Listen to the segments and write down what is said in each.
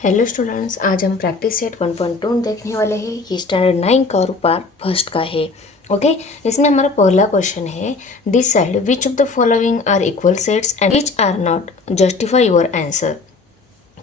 Hello students, आज हम practice set 1.2 देखने वाले हैं। ये स्टैंडर्ड 9 का और पार्ट फर्स्ट का है। ओके, इसमें हमारा पहला क्वेश्चन है, decide which of the following are equal sets and which are not, justify your answer.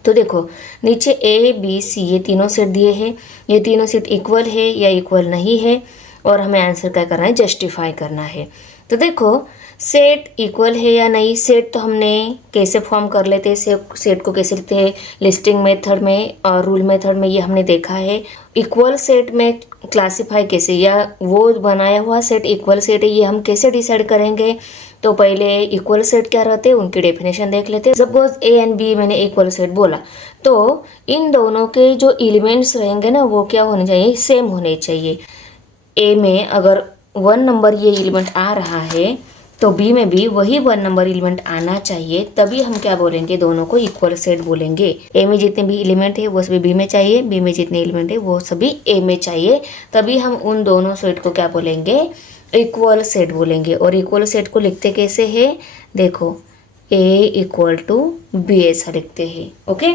तो देखो, नीचे ए बी सी ये तीनों सेट दिए हैं। ये तीनों सेट इक्वल है या इक्वल नहीं है, और हमें आंसर क्या करना है, जस्टिफाई करना है। तो देखो, सेट इक्वल है या नहीं। सेट तो हमने कैसे फॉर्म कर लेते हैं, सेट को कैसे लिखते हैं, लिस्टिंग मेथड में और रूल मेथड में, ये हमने देखा है। इक्वल सेट में क्लासिफाई कैसे, या वो बनाया हुआ सेट इक्वल सेट है, ये हम कैसे डिसाइड करेंगे। तो पहले इक्वल सेट क्या रहते हैं, उनकी डेफिनेशन देख लेते हैं। सपोज ए एंड बी मैंने इक्वल सेट बोला, तो इन दोनों के जो एलिमेंट्स रहेंगे ना, वो क्या होने चाहिए, सेम होने चाहिए। ए में अगर 1 नंबर ये एलिमेंट आ रहा है, तो बी में भी वही 1 नंबर एलिमेंट आना चाहिए, तभी हम क्या बोलेंगे, दोनों को इक्वल सेट बोलेंगे। ए में जितने भी एलिमेंट है वो सभी बी में चाहिए, बी में जितने एलिमेंट है वो सभी ए में चाहिए, तभी हम उन दोनों सेट को क्या बोलेंगे, इक्वल सेट बोलेंगे। और इक्वल सेट को लिखते कैसे है, देखो, ए इक्वल टू बी ऐसा लिखते हैं। ओके,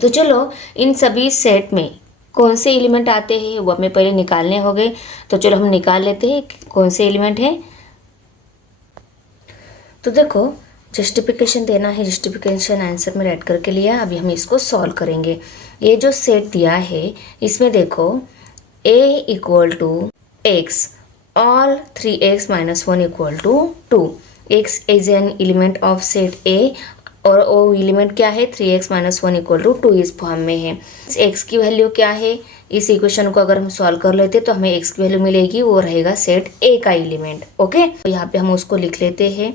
तो चलो इन सभी सेट में कौन से एलिमेंट आते हैं वो हमें पहले निकालने होंगे। तो चलो हम निकाल लेते हैं कौन से एलिमेंट है। तो देखो, जस्टिफिकेशन देना है, जस्टिफिकेशन आंसर में ऐड करके लिया। अभी हम इसको सॉल्व करेंगे। ये जो सेट दिया है, इसमें देखो, a equal to x, all 3x minus 1 equal to 2। x is an element of set a, और वो एलिमेंट क्या है, 3x माइनस 1 इक्वल टू 2 इस फॉर्म में है। x की वैल्यू क्या है, इस इक्वेशन को अगर हम सॉल्व कर लेते तो हमें x की वैल्यू मिलेगी, वो रहेगा सेट a का एलिमेंट। ओके, तो यहाँ पे हम उसको लिख लेते हैं,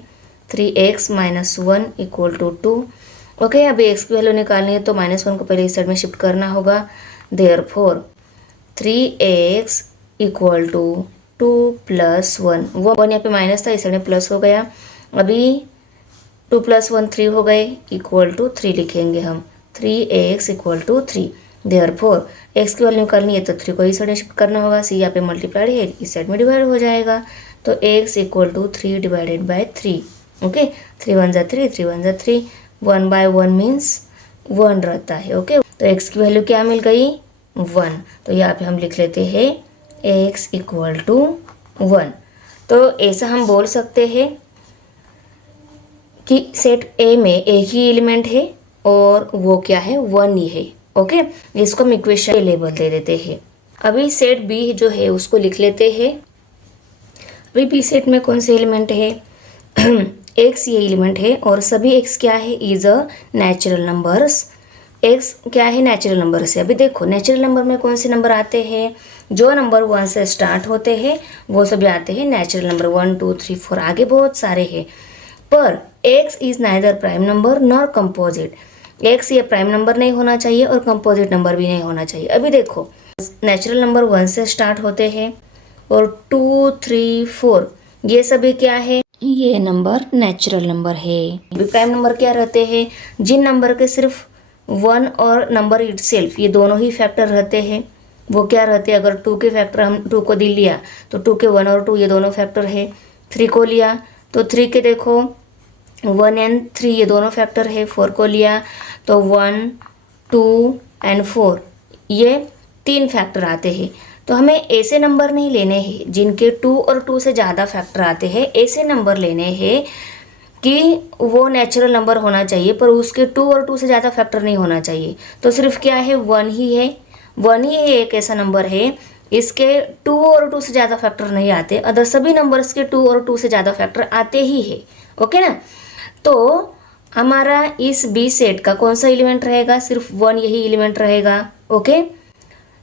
3x minus 1 equal to 2। Okay, अभी x की वैल्यू निकालनी है तो -1 को पहले इस साइड में शिफ्ट करना होगा। Therefore 3x equal to 2 plus 1, वो 1 यहाँ पे माइनस था, इस साइड में प्लस हो गया। अभी 2 प्लस 1 3 हो गए, इक्वल टू 3 लिखेंगे हम, 3x equal to 3। Therefore x की वैल्यू निकालनी है तो 3 को इस साइड में शिफ्ट करना होगा, c यहाँ पे मल्टीप्लाइड है, इस साइड में डिवाइड हो जाएगा, तो x equal to 3 divided by 3। Okay, 3 1 जा 3, 3 1 जा 3, 1 बाय 1 मीन्स 1 रहता है। ओके, तो x की वैल्यू क्या मिल गई, 1। तो यहाँ पे हम लिख लेते हैं x इक्वल टू 1। तो ऐसा हम बोल सकते हैं कि सेट A में एक ही एलिमेंट है और वो क्या है, 1 ही है। ओके, इसको हम इक्वेशन लेबल दे देते हैं। अभी सेट B जो है उसको लिख लेते हैं। अभी B सेट में कौन से एलिमेंट है, x ये एलिमेंट है, और सभी x क्या है, is a natural numbers. x क्या है, नेचुरल नंबर से। अभी देखो, नेचुरल नंबर में कौन से नंबर आते हैं, जो नंबर 1 से स्टार्ट होते हैं वो सभी आते हैं नेचुरल नंबर, 1 2 3 4 आगे बहुत सारे हैं। पर x is neither prime number nor composite. x ये प्राइम नंबर नहीं होना चाहिए और कंपोजिट नंबर भी नहीं होना चाहिए। अभी देखो, नेचुरल नंबर 1 से स्टार्ट होते हैं, और 2 3 4 ये सभी क्या है, ये नंबर नेचुरल नंबर है। अभी प्राइम नंबर क्या रहते हैं, जिन नंबर के सिर्फ 1 और नंबर इटसेल्फ ये दोनों ही फैक्टर रहते हैं, वो क्या रहते हैं। अगर 2 के फैक्टर, हम 2 को दिल लिया तो 2 के 1 और 2 ये दोनों फैक्टर है। 3 को लिया तो 3 के देखो 1 एंड 3 ये दोनों फैक्टर है। 4 को लिया तो 1 2 एंड 4 ये 3 फैक्टर आते हैं। तो हमें ऐसे नंबर नहीं लेने हैं जिनके 2 और 2 से ज़्यादा फैक्टर आते हैं, ऐसे नंबर लेने हैं कि वो नेचुरल नंबर होना चाहिए पर उसके 2 और 2 से ज़्यादा फैक्टर नहीं होना चाहिए। तो सिर्फ क्या है, 1 ही है, 1 ही एक ऐसा नंबर है इसके 2 और 2 से ज़्यादा फैक्टर नहीं आते, अदर सभी नंबर्स के 2 और 2 से ज़्यादा फैक्टर आते ही है। ओके ना, तो हमारा इस बी सेट का कौन सा एलिमेंट रहेगा, सिर्फ 1 यही एलिमेंट रहेगा। ओके,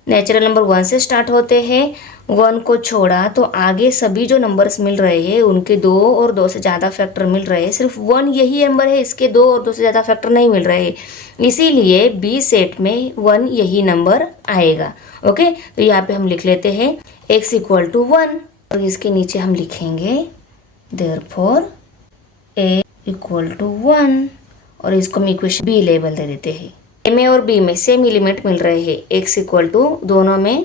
नेचुरल नंबर 1 से स्टार्ट होते हैं, 1 को छोड़ा तो आगे सभी जो नंबर्स मिल रहे हैं उनके 2 और 2 से ज़्यादा फैक्टर मिल रहे हैं, सिर्फ 1 यही नंबर है इसके 2 और 2 से ज़्यादा फैक्टर नहीं मिल रहे हैं, इसीलिए बी सेट में 1 यही नंबर आएगा। ओके, तो यहाँ पे हम लिख लेते हैं x इक्वल टू 1, और इसके नीचे हम लिखेंगे देयरफॉर a इक्वल टू 1, और इसको हम इक्वेशन b लेबल दे देते हैं। ए में और बी में सेम एलिमेंट मिल रहे हैं, x इक्वल टू दोनों में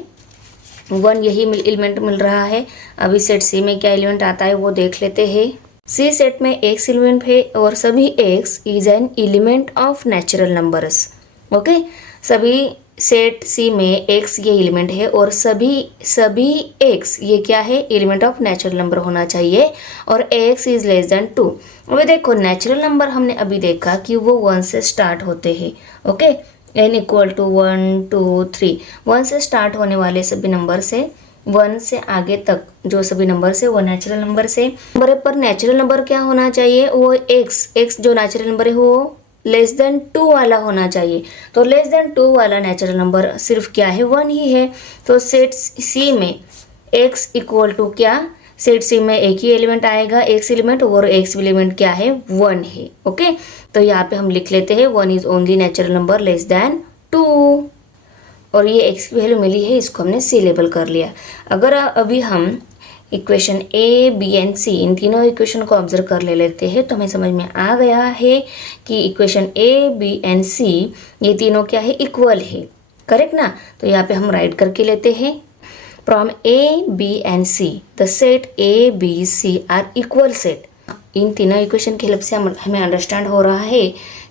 1 यही एलिमेंट मिल रहा है। अभी सेट सी में क्या एलिमेंट आता है वो देख लेते हैं। सी सेट में x एलिमेंट है और सभी x is an element of natural numbers. Okay, सभी सेट सी में x ये एलिमेंट है और सभी x ये क्या है, एलिमेंट ऑफ नेचुरल नंबर होना चाहिए और x इज लेस देन 2। अभी देखो नेचुरल नंबर हमने अभी देखा कि वो 1 से स्टार्ट होते हैं। ओके, n इक्वल टू 1 2 3, 1 से स्टार्ट होने वाले सभी नंबर से 1 से आगे तक जो सभी नंबर से वो नेचुरल नंबर से नंबर पर नेचुरल नंबर क्या होना चाहिए, वो x जो नेचुरल नंबर है वो लेस देन 2 वाला होना चाहिए। तो लेस देन 2 वाला नेचुरल नंबर सिर्फ क्या है, 1 ही है। तो सेट सी में x इक्वल टू क्या, सेट सी में एक ही एलिमेंट आएगा, x एलिमेंट, और x एलिमेंट क्या है, 1 है। ओके, तो यहाँ पे हम लिख लेते हैं 1 is only natural number less than 2, और ये x की वैल्यू मिली है, इसको हमने सी लेबल कर लिया। अगर अभी हम इक्वेशन ए बी एंड सी इन तीनों इक्वेशन को ऑब्जर्व कर लेते हैं तो हमें समझ में आ गया है कि इक्वेशन ए बी एंड सी ये तीनों क्या है, इक्वल है। करेक्ट ना। तो यहाँ पे हम राइट करके लेते हैं, from A B and C the set A B C are equal set. इन तीनों इक्वेशन की हेल्प से हमें अंडरस्टैंड हो रहा है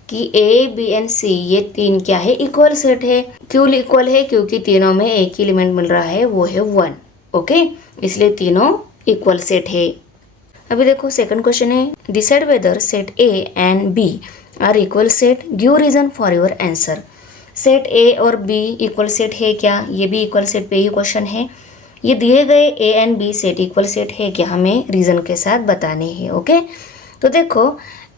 कि ए बी एंड सी ये तीन क्या है, इक्वल सेट है। क्यों इक्वल है, क्योंकि तीनों में एक ही एलिमेंट मिल रहा है, वो है 1। ओके, इसलिए तीनों इक्वल सेट है। अभी देखो सेकंड क्वेश्चन है, decide whether set A and B are equal set, give reason for your answer. Set A और बी इक्वल सेट है क्या, ये भी इक्वल सेट पे ही क्वेश्चन है। ये दिए गए A and B set equal set है क्या, हमें रीजन के साथ बताने हैं। ओके, तो देखो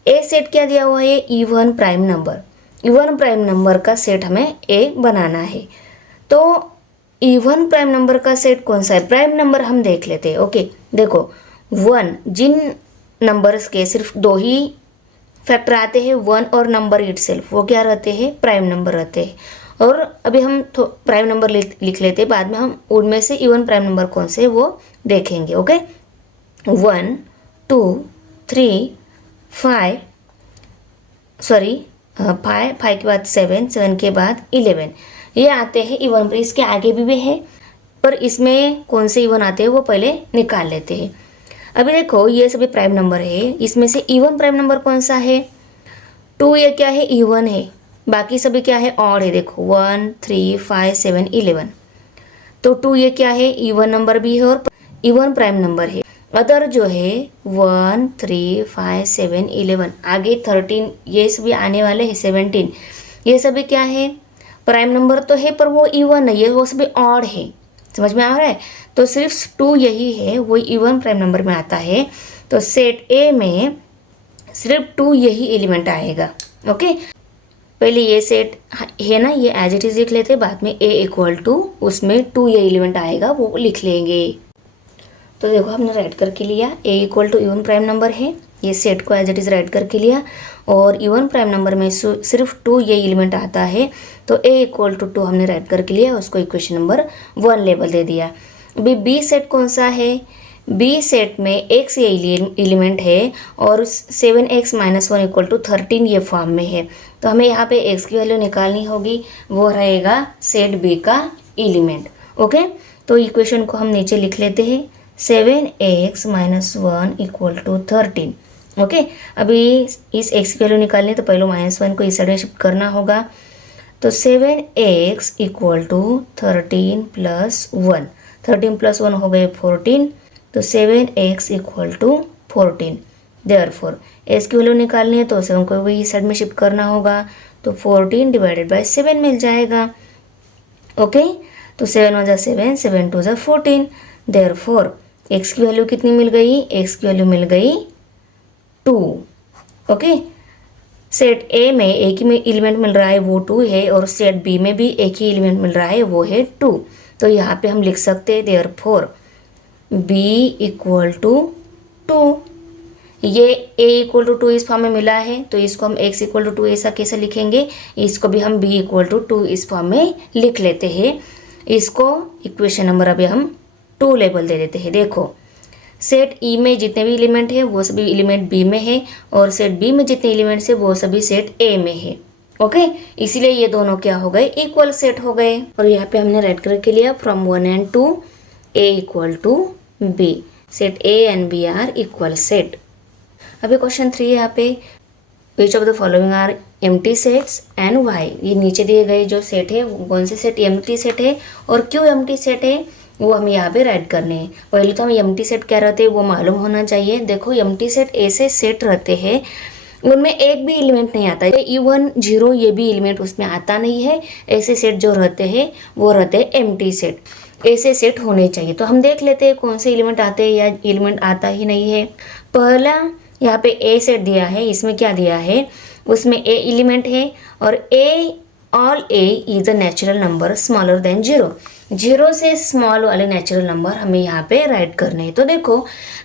ए सेट क्या दिया हुआ है, even prime number. Even prime number का सेट हमें ए बनाना है। तो इवन प्राइम नंबर का सेट कौन सा है, प्राइम नंबर हम देख लेते हैं। ओके, देखो 1 जिन नंबर्स के सिर्फ 2 ही फैक्टर आते हैं, 1 और नंबर इटसेल्फ, वो क्या रहते हैं, प्राइम नंबर रहते हैं। और अभी हम प्राइम नंबर लिख लेते हैं, बाद में हम उनमें से इवन प्राइम नंबर कौन से वो देखेंगे। ओके, 1 2 3 5 5 के बाद 7 7 के बाद 11 ये आते हैं इवन। पर इसके आगे भी है, पर इसमें कौन से इवन आते हैं वो पहले निकाल लेते हैं। अभी देखो ये सभी प्राइम नंबर है, इसमें से इवन प्राइम नंबर कौन सा है, 2 ये क्या है, इवन है। बाकी सभी क्या है, ऑड है। देखो 1 3 5 7 11, तो 2 ये क्या है, इवन नंबर भी है और इवन प्राइम नंबर है। अदर जो है 1 3 5 7 11, आगे 13 ये सभी आने वाले हैं, 17 ये सभी क्या है, प्राइम नंबर तो है पर वो इवन नहीं है, वो सभी ऑड है। समझ में आ रहा है। तो सिर्फ 2 यही है, वो इवन प्राइम नंबर में आता है। तो सेट ए में सिर्फ 2 यही एलिमेंट आएगा। ओके, पहले ये सेट है ना, ये एज इट इज लिख लेते, बाद में ए इक्वल टू उसमें 2 ये एलिमेंट आएगा वो लिख लेंगे। तो देखो हमने राइट करके लिया, A equal to even prime number है, ये सेट को एज इट इज राइट करके लिया। और इवन प्राइम नंबर में सिर्फ 2 ये एलिमेंट आता है, तो ए इक्वल टू 2 हमने राइट करके लिया, उसको इक्वेशन नंबर 1 लेबल दे दिया। अभी बी सेट कौन सा है, बी सेट में एक्स ये एलिमेंट है और 7x - 1 इक्वल टू 13 ये फॉर्म में है। तो हमें यहाँ पे x की वैल्यू निकालनी होगी, वो रहेगा सेट बी का एलिमेंट। ओके, तो इक्वेशन को हम नीचे लिख लेते हैं, 7x - 1 इक्वल टू 13। ओके, अभी इस x की वैल्यू निकालनी है तो पहले -1 को इस साइड में शिफ्ट करना होगा। तो 7x इक्वल टू 13 + 1, 13 + 1 हो गए 14, तो 7x equal to 14। Therefore x की वैल्यू निकालनी है तो 7 को भी इस साइड में शिफ्ट करना होगा, तो 14 / 7 मिल जाएगा। ओके, तो 7 × 7 7 × 14। देयरफॉर x की वैल्यू कितनी मिल गई, x की वैल्यू मिल गई 2। ओके, सेट ए में एक ही एलिमेंट मिल रहा है वो 2 है, और सेट बी में भी एक ही एलिमेंट मिल रहा है वो है 2। तो यहाँ पे हम लिख सकते हैं देयरफॉर बी इक्वल टू 2। ये a इक्वल टू 2 इस फॉर्म में मिला है, तो इसको हम x इक्वल टू 2 ऐसा कैसे लिखेंगे, इसको भी हम b इक्वल टू 2 इस फॉर्म में लिख लेते हैं। इसको इक्वेशन नंबर अभी हम 2 लेबल दे देते हैं। देखो सेट ई में जितने भी एलिमेंट है वो सभी एलिमेंट बी में है, और सेट बी में जितने एलिमेंट्स है वो सभी सेट ए में है। ओके, इसीलिए ये दोनों क्या हो गए, इक्वल सेट हो गए। और यहाँ पे हमने राइट करके लिया from 1 and 2 A equal to B, set A and B are equal set. अभी क्वेश्चन 3 यहाँ पे, which of the following are empty sets and why, ये नीचे दिए गए जो सेट है वो कौन से सेट एम्प्टी सेट है और क्यों एम्प्टी सेट है वो हमें यहाँ पे राइट करने हैं। पहले तो हमें एम्प्टी सेट क्या रहते हैं वो मालूम होना चाहिए। देखो एम्प्टी सेट ऐसे सेट रहते हैं उनमें एक भी एलिमेंट नहीं आता है, इवन 0 ये भी एलिमेंट उसमें आता नहीं है। ऐसे सेट जो रहते हैं वो रहते हैं एम्प्टी सेट, ऐसे सेट होने चाहिए। तो हम देख लेते हैं कौन से एलिमेंट आते हैं या एलिमेंट आता ही नहीं है। पहला यहाँ पे ए सेट दिया है, इसमें क्या दिया है, उसमें ए एलिमेंट है और A all A is a natural number smaller than 0। 0 से स्मॉल वाले नेचुरल नंबर हमें यहाँ पे राइट करने हैं। तो देखो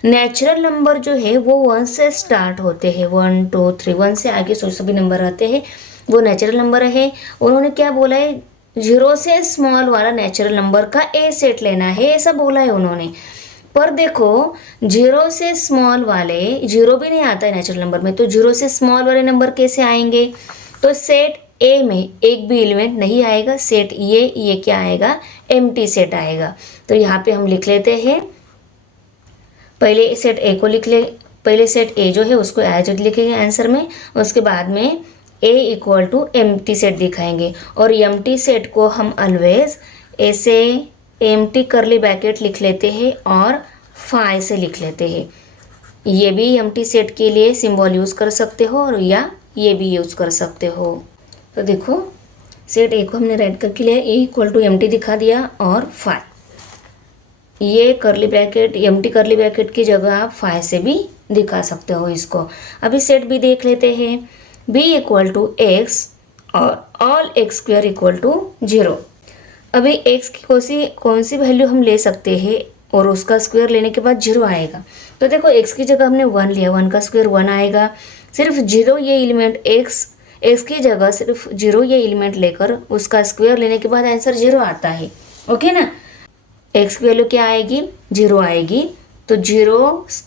नेचुरल नंबर जो है वो 1 से स्टार्ट होते हैं, 1 2 3, 1 से आगे जो सभी नंबर रहते हैं वो नेचुरल नंबर है। उन्होंने क्या बोला है, 0 से स्मॉल वाला नेचुरल नंबर का ए सेट लेना है, ऐसा बोला है उन्होंने। पर देखो 0 से स्मॉल वाले, 0 भी नहीं आता है नेचुरल नंबर में, तो 0 से स्मॉल वाले नंबर कैसे आएंगे, तो सेट ए में एक भी एलिमेंट नहीं आएगा, सेट ये क्या आएगा, एम्प्टी सेट आएगा। तो यहाँ पे हम लिख लेते हैं, पहले सेट ए को लिख ले, पहले सेट ए जो है उसको एज इट लिखेंगे आंसर में, उसके बाद में ए इक्वल टू एम्प्टी सेट दिखाएंगे। और एम्प्टी सेट को हम ऑलवेज ऐसे एम्प्टी करली ब्रैकेट लिख लेते हैं और फाई से लिख लेते हैं। ये भी एम्प्टी सेट के लिए सिंबल यूज़ कर सकते हो और या ये भी यूज़ कर सकते हो। तो देखो सेट ए को हमने राइट करके लिया, ए इक्वल टू एम्प्टी दिखा दिया और फाई, ये करली ब्रैकेट एम्प्टी करली ब्रैकेट की जगह आप फाई से भी दिखा सकते हो इसको। अभी सेट बी देख लेते हैं, बी इक्वल टू एक्स और all x square equal to 0। अभी एक्स की कौन सी वैल्यू हम ले सकते हैं और उसका स्क्वायर लेने के बाद 0 आएगा। तो देखो एक्स की जगह हमने 1 लिया, 1 का स्क्वायर 1 आएगा। सिर्फ 0 ये एलिमेंट एक्स की जगह सिर्फ 0 ये एलिमेंट लेकर उसका स्क्वायर लेने के बाद आंसर 0 आता है। ओके ना, एक्स की वैल्यू क्या आएगी, 0 आएगी। तो 0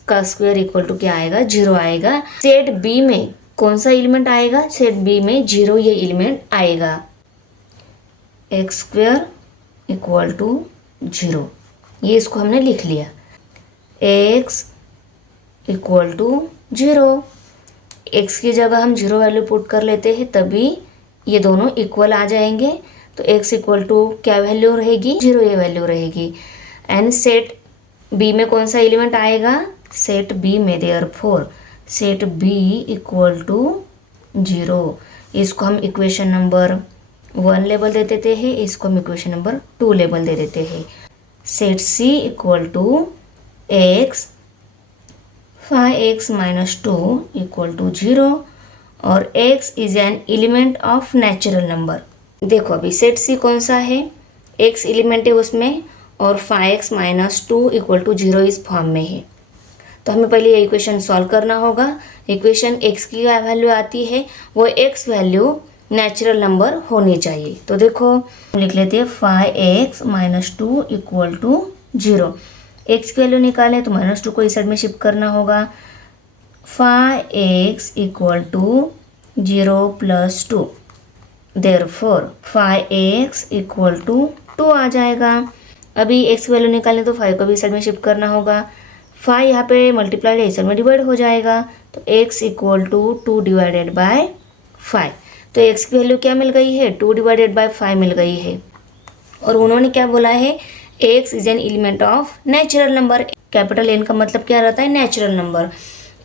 का स्क्वायर इक्वल टू क्या आएगा, 0 आएगा। सेट बी में कौन सा एलिमेंट आएगा, सेट बी में 0 ये एलिमेंट आएगा, एक्स स्क्वायर इक्वल टू 0, ये इसको हमने लिख लिया, एक्स इक्वल टू 0। एक्स की जगह हम 0 वैल्यू पुट कर लेते हैं तभी ये दोनों इक्वल आ जाएंगे। तो एक्स इक्वल टू क्या वैल्यू रहेगी, 0 ये वैल्यू रहेगी। एंड सेट बी में कौन सा एलिमेंट आएगा, सेट बी में therefore set B equal to 0। इसको हम इक्वेशन नंबर 1 लेबल दे देते हैं, इसको हम इक्वेशन नंबर 2 लेबल दे देते हैं। Set C equal to x 5x minus 2 equal to 0 और x is an element of natural number. देखो अभी सेट सी कौन सा है, x एलिमेंट है उसमें और 5x माइनस 2 इक्वल टू 0 इस फॉर्म में है। तो हमें पहले ये इक्वेशन सॉल्व करना होगा। इक्वेशन x की क्या वैल्यू आती है, वो x वैल्यू नेचुरल नंबर होनी चाहिए। तो देखो हम लिख लेते हैं 5x minus 2 equal to 0। X की वैल्यू निकालें तो -2 को इस साइड में शिफ्ट करना होगा। 5x equal to 0 plus 2, therefore 5x equal to 2 आ जाएगा। अभी x की वैल्यू निकालें तो 5 को भी इस साइड में शिफ्ट करना होगा। 5 यहाँ पे मल्टीप्लाई है, इस साइड में डिवाइड हो जाएगा, तो x equal to 2 divided by 5। तो x की वैल्यू क्या मिल गई है, 2 डिवाइडेड बाय 5 मिल गई है। और उन्होंने क्या बोला है, x is an element of natural number. Capital N का मतलब क्या रहता है, नेचुरल नंबर।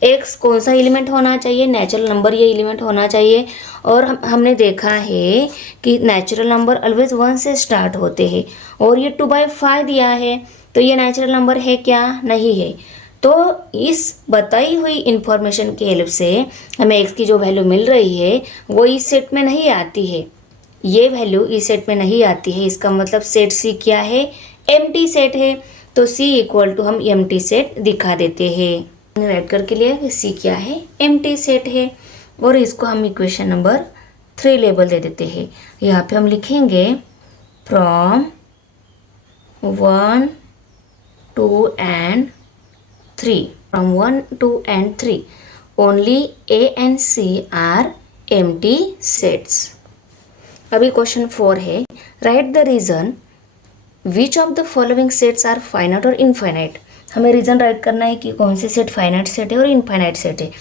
x कौन सा एलिमेंट होना चाहिए, नेचुरल नंबर ये एलिमेंट होना चाहिए। और हमने देखा है कि नेचुरल नंबर ऑलवेज 1 से स्टार्ट होते हैं और ये 2/5 दिया है, तो ये नेचुरल नंबर है क्या, नहीं है। तो इस बताई हुई इंफॉर्मेशन की हेल्प से हमें x की जो वैल्यू मिल रही है वो इस सेट में नहीं आती है, ये वैल्यू इस सेट में नहीं आती है। इसका मतलब सेट सी क्या है, एम्प्टी सेट है। तो C इक्वल टू हम एम्प्टी सेट दिखा देते हैं। हमने राइट करके लिया कि C क्या है, एम्प्टी सेट है। और इसको हम इक्वेशन नंबर 3 लेबल दे देते हैं। यहाँ पे हम लिखेंगे from 1 2 and 3, from 1 2 and 3 only A and C are empty sets. अभी क्वेश्चन 4 है, write the reason which of the following sets are finite or infinite. हमें रीजन राइट करना है कि कौन से सेट फाइनाइट सेट है और इनफाइनाइट सेट है।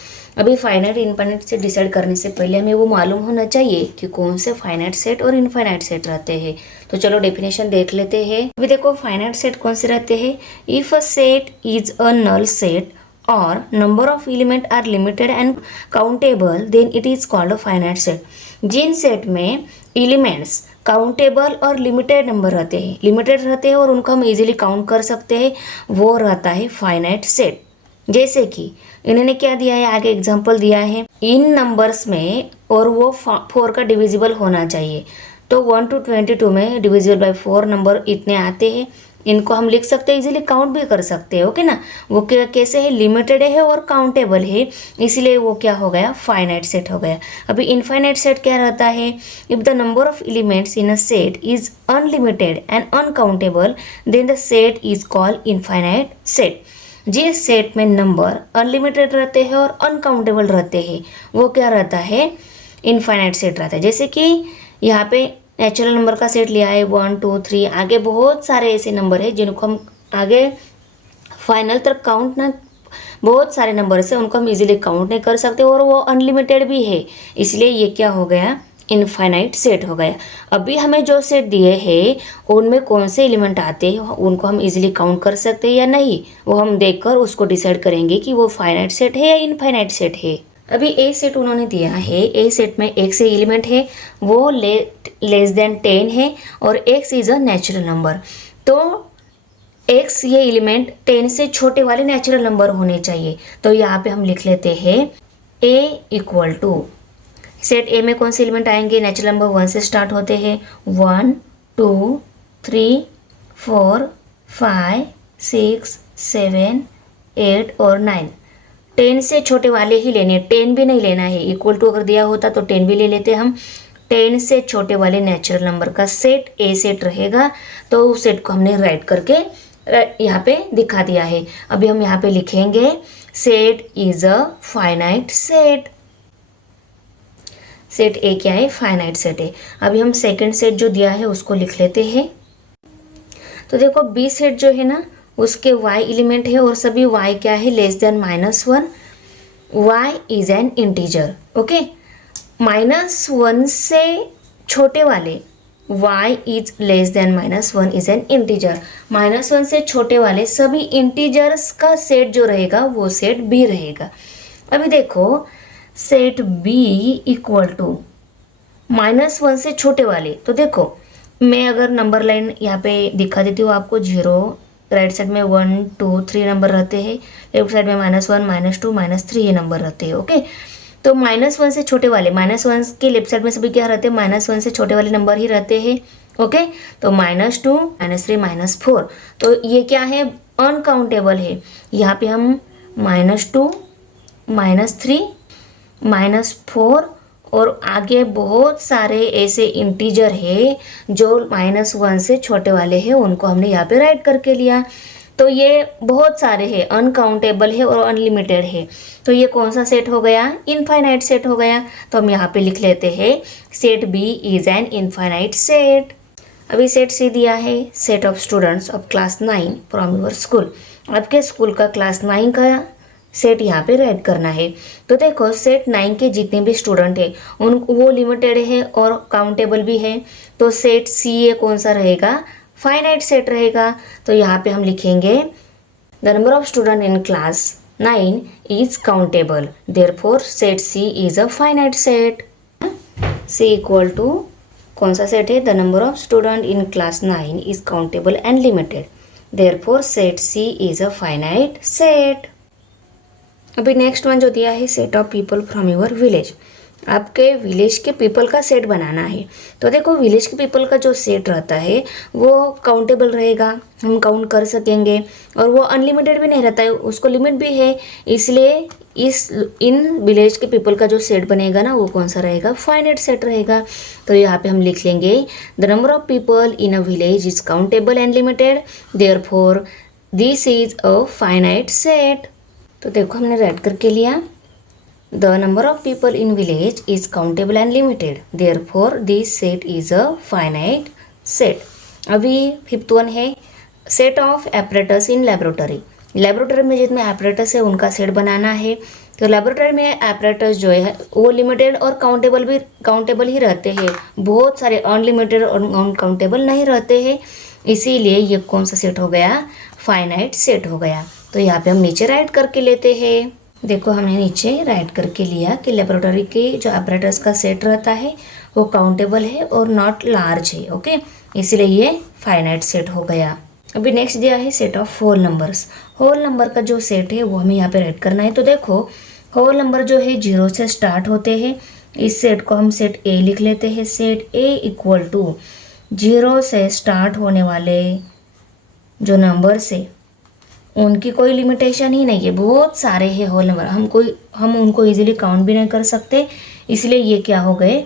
अभी फाइनाइट इनफाइनाइट सेट डिसाइड करने से पहले हमें वो मालूम होना चाहिए कि कौन से फाइनाइट सेट और इनफाइनाइट सेट रहते हैं। तो चलो डेफिनेशन देख लेते हैं। अभी देखो फाइनाइट सेट कौन से रहते हैं। If a set is a null set और number of element are limited and countable then it is called a finite set. जिन सेट में एलिमेंट्स काउंटेबल और लिमिटेड नंबर रहते हैं और उनको हम इजीली काउंट कर सकते हैं, वो रहता है फाइनाइट सेट। जैसे कि इन्होंने क्या दिया है, आगे एग्जांपल दिया है, इन नंबर्स में और वो 4 का डिविजिबल होना चाहिए। तो 1 to 22 में डिविजिबल बाय 4 नंबर इतने आते हैं। इनको हम लिख सकते हैं, इजीली काउंट भी कर सकते हैं। ओके ना, वो कैसे है, लिमिटेड है और काउंटेबल है, इसलिए वो क्या हो गया, फाइनाइट सेट हो गया। अभी इनफाइनाइट सेट क्या रहता है, if the number of elements in a set is unlimited and uncountable then the set is called infinite set. जिस सेट में नंबर अनलिमिटेड रहते हैं और अनकाउंटेबल रहते हैं, वो क्या रहता है, इनफाइनाइट सेट रहता है। जैसे कि यहाँ पे नेचुरल नंबर का सेट लिया है 1 2 3, आगे बहुत सारे ऐसे नंबर है जिनको हम आगे फाइनल तक काउंट ना, बहुत सारे नंबर से उनको हम इजीली काउंट नहीं कर सकते और वो अनलिमिटेड भी है, इसलिए ये क्या हो गया, इनफाइनाइट सेट हो गया। अभी हमें जो सेट दिए हैं उनमें कौन से एलिमेंट आते हैं, उनको हम इजीली काउंट कर सकते हैं या नहीं, वो हम देखकर उसको डिसाइड करेंगे कि वो फाइनाइट सेट है या इनफाइनाइट सेट है। अभी ए सेट उन्होंने दिया है, ए सेट में एक से एलिमेंट है, वो लेस देन 10 है और x is a natural number. तो x ये एलिमेंट 10 से छोटे वाले नेचुरल नंबर होने चाहिए। तो यहाँ पे हम लिख लेते हैं a equal to, set A में कौन से एलिमेंट आएंगे, नेचुरल नंबर 1 से स्टार्ट होते हैं, 1 2 3 4 5 6 7 8 और 9। 10 से छोटे वाले ही लेने, 10 भी नहीं लेना है। इक्वल टू अगर दिया होता तो 10 भी ले लेते हम। 10 से छोटे वाले नेचुरल नंबर का सेट ए सेट रहेगा, तो उस सेट को हमने राइट करके यहाँ पे दिखा दिया है। अभी हम यहाँ पे लिखेंगे set is a finite set. Set ए क्या है, फाइनाइट सेट है। अभी हम सेकंड सेट जो दिया है उसको लिख लेते हैं। तो देखो बी सेट जो है ना, उसके y एलिमेंट है और सभी y क्या है, less than -1। y is an integer. Okay, -1 से छोटे वाले y is less than -1 is an integer. -1 से छोटे वाले सभी इंटीजर्स का सेट जो रहेगा वो सेट b रहेगा। अभी देखो सेट b इक्वल टू -1 से छोटे वाले, तो देखो मैं अगर नंबर लाइन यहाँ पे दिखा देती हूँ आपको, 0 राइट साइड में 1 2 3 नंबर रहते हैं, लेफ्ट साइड में -1 -2 -3 ये नंबर रहते हैं। ओके, तो -1 से छोटे वाले, -1 के लेफ्ट साइड में सभी क्या रहते हैं, -1 से छोटे वाले नंबर ही रहते हैं। ओके, तो -2 -3 -4, तो ये क्या है, अनकाउंटेबल है। यहाँ पे हम -2 -3 -4 और आगे बहुत सारे ऐसे इंटीजर है जो -1 से छोटे वाले हैं, उनको हमने यहाँ पे राइट करके लिया। तो ये बहुत सारे हैं, अनकाउंटेबल है और अनलिमिटेड है। तो ये कौन सा सेट हो गया, इनफाइनाइट सेट हो गया। तो हम यहाँ पे लिख लेते हैं set B is an infinite set. अभी सेट सी दिया है, set of students of class 9 from your school. आपके स्कूल का क्लास 9 का सेट यहाँ पे राइट करना है। तो देखो सेट 9 के जितने भी स्टूडेंट है उन वो लिमिटेड है और काउंटेबल भी है। तो सेट सी ये कौन सा रहेगा, फाइनाइट सेट रहेगा। तो यहाँ पे हम लिखेंगे the number of student in class 9 is countable, therefore set C is a finite set. C equal to कौन सा सेट है, the number of student in class 9 is countable and limited, therefore set C is a finite set. अभी next one जो दिया है, set of people from your village. आपके village के people का सेट बनाना है। तो देखो विलेज के पीपल का जो सेट रहता है वो काउंटेबल रहेगा, हम काउंट कर सकेंगे, और वो अनलिमिटेड भी नहीं रहता है, उसको लिमिट भी है। इसलिए इन विलेज के पीपल का जो सेट बनेगा ना वो कौन सा रहेगा, फाइनाइट सेट रहेगा। तो यहाँ पे हम लिख लेंगे the number of people in a village is countable and limited, therefore this is a finite set. तो देखो हमने राइट करके लिया the number of people in village is countable and limited, therefore this set is a finite set. अभी fifth one है set of apparatus in laboratory. Laboratory में जितने apparatus है उनका सेट बनाना है। तो लेबोरेटरी में एपरेटस जो है वो लिमिटेड और काउंटेबल ही रहते हैं, बहुत सारे अनलिमिटेड और अनकाउंटेबल नहीं रहते हैं। इसीलिए ये कौन सा सेट हो गया, फाइनाइट सेट हो गया। तो यहाँ पे हम नीचे राइट करके लेते हैं। देखो हमने नीचे राइट करके लिया कि लेबोरेटरी के जो एपरेटस का सेट रहता है वो काउंटेबल है और नॉट लार्ज है। ओके, इसीलिए ये फाइनाइट सेट हो गया। अभी नेक्स्ट दिया है set of whole numbers. Whole number का जो सेट है वो हमें यहाँ पे राइट करना है। तो देखो होल नंबर जो है 0 से स्टार्ट होते हैं, इस सेट को हम सेट ए लिख लेते हैं। सेट ए इक्वल टू 0 से स्टार्ट होने वाले जो नंबर्स है उनकी कोई लिमिटेशन ही नहीं है, बहुत सारे हैं होल नंबर, हम उनको इजीली काउंट भी नहीं कर सकते, इसलिए ये क्या हो गए,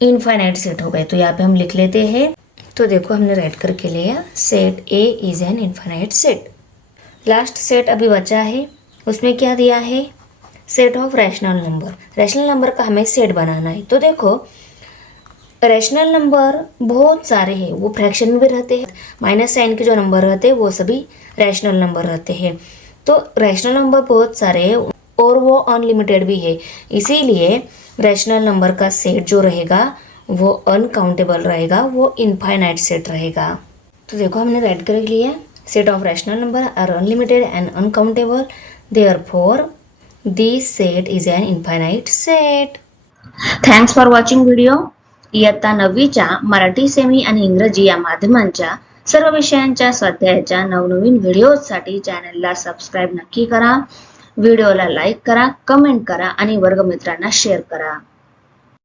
इनफाइनाइट सेट हो गए। तो यहाँ पे हम लिख लेते हैं। तो देखो हमने राइट करके लिया set A is an infinite set. Last set अभी बचा है, उसमें क्या दिया है, set of rational number. Rational number का हमें सेट बनाना है। तो देखो रैशनल नंबर बहुत सारे हैं, वो फ्रैक्शन में भी रहते हैं, माइनस साइन के जो नंबर रहते हैं वो सभी रैशनल नंबर रहते हैं। तो रैशनल नंबर बहुत सारे हैं और वो अनलिमिटेड भी है, इसीलिए रैशनल नंबर का सेट जो रहेगा वो अनकाउंटेबल रहेगा, वो इनफाइनाइट सेट रहेगा। तो देखो हमने राइट कर लिया set of rational number are unlimited and uncountable, therefore this set is an infinite set. Thanks for watching video. इयत्ता 9वीच्या मराठी सेमी आणि इंग्रजी या माध्यमांच्या सर्व विषयांच्या स्वाध्यायाच्या नवनवीन व्हिडिओसाठी चॅनलला सबस्क्राईब नक्की करा, व्हिडिओला लाईक करा, कमेंट करा आणि वर्गमित्रांना शेअर करा।